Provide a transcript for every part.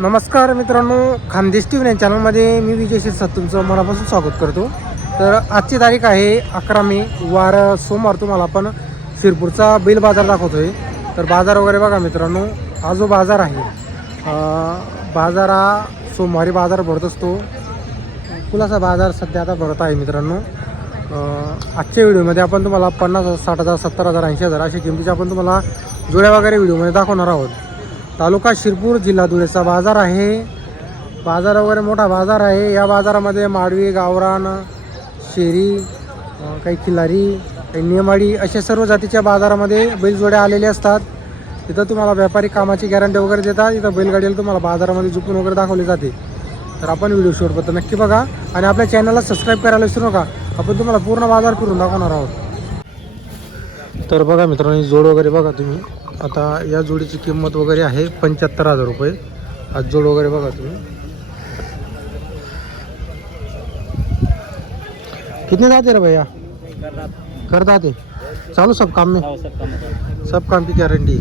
नमस्कार मित्रांनो, खानदेश टीव्ही चॅनलमध्ये मी विजय शिरसाट तुमचं मनापासून स्वागत करतो. तर आजची तारीख आहे 11 मे, वार सोमवार. तुम्हाला आपण शिरपूरचा बैल बाजार दाखवतोय. तर बाजार वगैरे बघा मित्रांनो, हा जो बाजार आहे बाजार हा सोमवारी बाजार भरत असतो. फुलाचा बाजार सध्या आता भरत आहे मित्रांनो. आजच्या व्हिडिओमध्ये आपण तुम्हाला 50,000, 60,000, 70,000, 80,000 अशा किमतीच्या आपण तुम्हाला जोड्या वगैरे व्हिडिओमध्ये दाखवणार आहोत. तालुका शिरपूर, जिल्हा धुळेचा बाजार आहे. बाजार वगैरे मोठा बाजार आहे. या बाजारामध्ये माडवी, गावरान, शेरी, काही खिल्लारी, काही नेमाडी अशा सर्व जातीच्या बाजारामध्ये बैलजोड्या आलेल्या असतात. तिथं तुम्हाला व्यापारी कामाची गॅरंटी वगैरे देतात. इथं बैलगाडीला तुम्हाला बाजारामध्ये झुकून वगैरे दाखवले जाते. तर आपण व्हिडिओ शेवटपर्यंत नक्की बघा आणि आपल्या चॅनलला सबस्क्राईब करायला विसरू नका. आपण तुम्हाला पूर्ण बाजार फिरून दाखवणार आहोत. तर बघा मित्रांनो, जोड वगैरे बघा तुम्ही. आता या जोडीची किंमत वगैरे आहे 75,000 रुपये. आज जोड वगैरे बघा तुम्ही. कितने दाते रे भैया? कर दाते. चालू सब काम में, सब काम की गारंटी.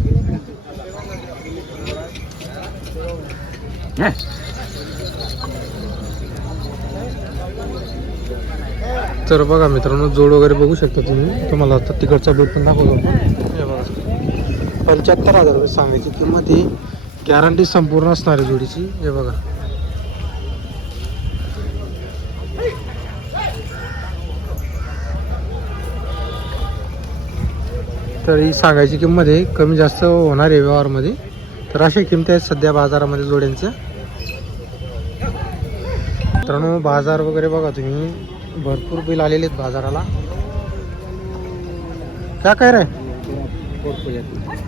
तर बघा मित्रांनो, जोड वगैरे बघू शकता तुम्ही. तुम्हाला आता तिकडचा जोड पण दाखवतो. हे बघा, 75,000 रुपये सांगायची किंमत ही. गॅरंटी संपूर्ण असणार आहे जोडीची. हे बघा, तर ही सांगायची किंमत आहे. कमी जास्त होणार आहे व्यवहारमध्ये. तर अशा किमती आहेत सध्या बाजारामध्ये जोड्यांच्या. मित्रांनो, बाजार वगैरे बघा तुम्ही. भरपूर बैल आलेले आहेत बाजाराला. क्या कह रहे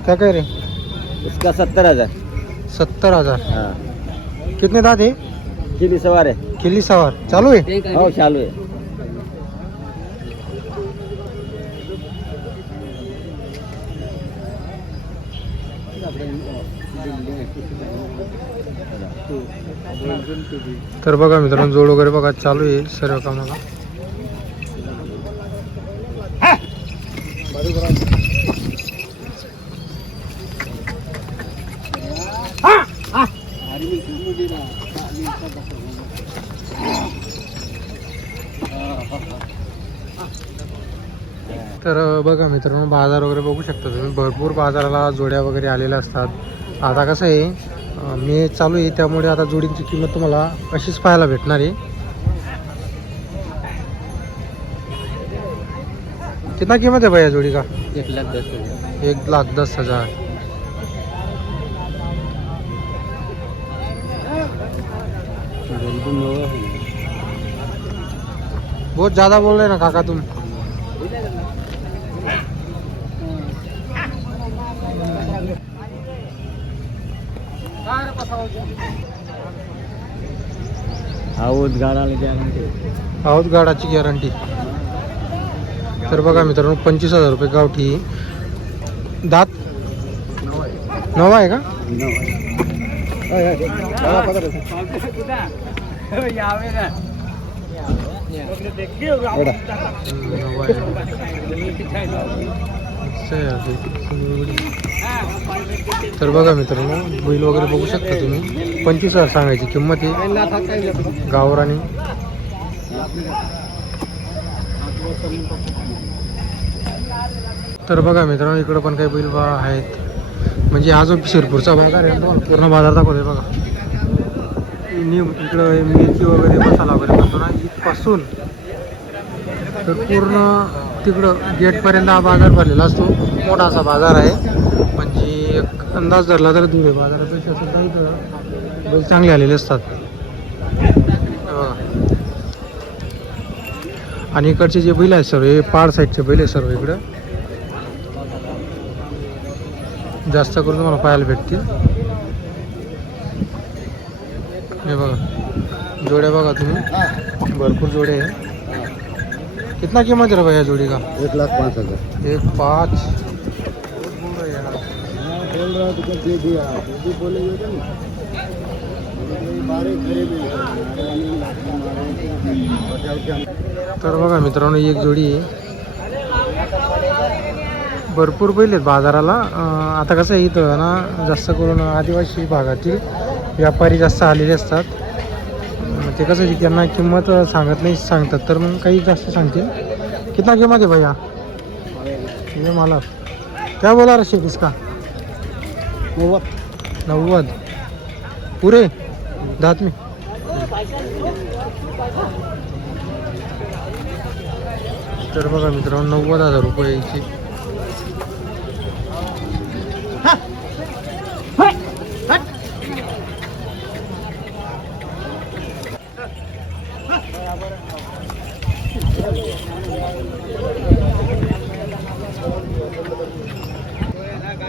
क्या कह रहे? इसका 70,000. 70,000. हाँ, कितने दांत है? किली सवार है. किल्ली सवार चालू आहे. हो, चालू है. तर बघा मित्रांनो, जोड वगैरे बघा चालू आहे सर्व कामाला. तर बघा मित्रांनो, बाजार वगैरे बघू शकता तुम्ही. भरपूर बाजाराला जोड्या वगैरे आलेल्या असतात. आता कसं आहे, मे चालू आहे, त्यामुळे आता जोडींची किंमत तुम्हाला अशीच पाहायला भेटणार आहे. कितना कीमत है भैया जोड़ी का? 1,10,000. 1,10,000. बहुत ज़्यादा बोल रहे ना काका तुम. आहोत गाडाची गॅरंटी. तर बघा मित्रांनो, 25,000 रुपये गावठी. दात नवा आहे का? तर बघा मित्रांनो, बैल वगैरे बघू शकता तुम्ही. 25,000 सांगायची किंमत आहे. गावरानी. तर बघा मित्रांनो, इकडं पण काही बैल आहेत. म्हणजे हा जो शिरपूरचा बाजार आहे ना, पूर्ण बाजार दाखवतोय बघा. इकडं मिरची वगैरे, मसाला वगैरे करतो ना, इथपासून तर पूर्ण तिकडं गेटपर्यंत हा बाजार भरलेला असतो. मोठा असा बाजार आहे. म्हणजे एक अंदाज धरला तर धुळे बाजारापेक्षा सुद्धा इकडं बैल चांगले आलेले असतात. आणि इकडचे जे बैल आहेत सर्व हे पाड साईडचे बैल आहे सर्व. इकडं जास्त करून तुम्हाला पाहायला भेटतील. हे बघा, जोड्या बघा तुम्ही. भरपूर जोडे आहे. कितना कीमत है भैया जोड़ी का? 1,05,000. 1,05,000. तर बघा मित्रांनो, एक जोडी आहे. भरपूर बैल आहेत बाजाराला. आता कसं आहे, इथं ना जास्त करून आदिवासी भागातील व्यापारी जास्त आलेले असतात. मग ते कसं की त्यांना किंमत सांगत नाही, सांगतात तर मग काही जास्त सांगतील. कितना किंमत आहे भैया ये मला क्या बोला रहा शेख इसका 90 पुरे दात में. तर बघा मित्रांनो 90,000 रुपये याची.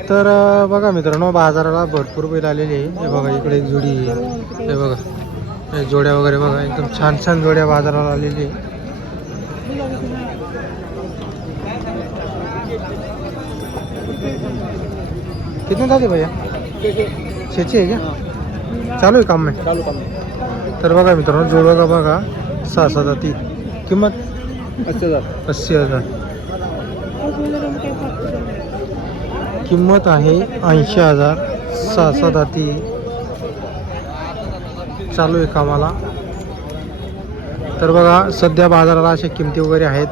तर बघा मित्रांनो बाजाराला भरपूर बैल आलेले आहे. हे बघा इकडे एक जोडी आहे. हे बघा हे जोड्या वगैरे बघा एकदम छान छान जोड्या बाजाराला आलेली आहे. कितने दादे भैया 6 आहे का चालू आहे काम में. तर बघा मित्रांनो जोड बघा 6 दाती. किंमत 80,000. किंमत आहे 80,000. 6 दाती चालू आहे कामाला. तर बघा सध्या बाजाराला अशा किमती वगैरे आहेत.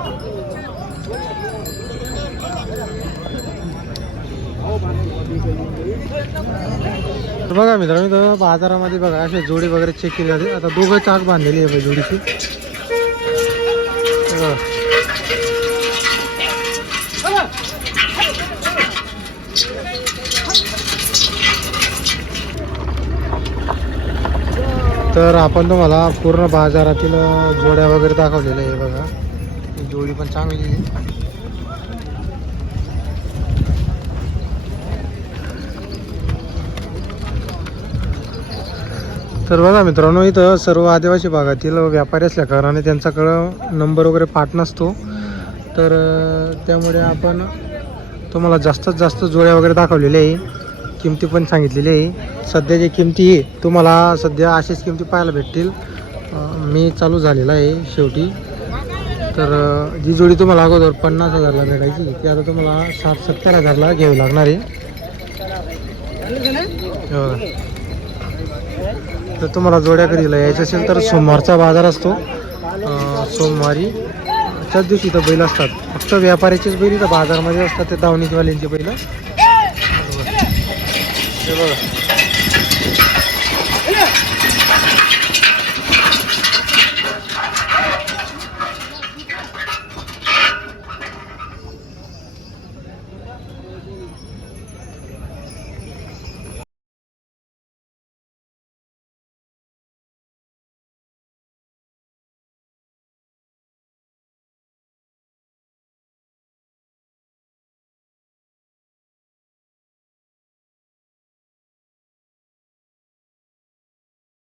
तर बघा मित्रांनो इथं बाजारामध्ये बघा अशा जोडी वगैरे चेक केली जाते. आता दोघं चाक बांधलेली आहे जोडीची. तर आपण तुम्हाला पूर्ण बाजारातील जोड्या वगैरे दाखवलेल्या आहे. बघा ही जोडी पण चांगली आहे. तर बघा मित्रांनो इथं सर्व आदिवासी भागातील व्यापारी असल्या कारणाने त्यांच्याकडं नंबर वगैरे पाठ नसतो. तर त्यामुळे आपण तुम्हाला जास्तीत जास्त जोड्या वगैरे दाखवलेल्या आहे. किमती पण सांगितलेली आहे. सध्या जी किमती आहे तुम्हाला सध्या अशीच किमती पाहायला भेटतील. मी चालू झालेला आहे शेवटी. तर जी जोडी तुम्हाला अगोदर 50,000ला भेटायची ती आता तुम्हाला 60-70,000ला घ्यावी लागणार आहे. तर तुम्हाला जोड्या कधीला यायचं असेल तर सोमवारचा बाजार असतो. सोमवारी त्याच दिवशी इथं बैल असतात. फक्त व्यापाऱ्याचेच बैल इथं बाजारमध्ये असतात. ते दावणीवाल्यांचे बैल. हे बघा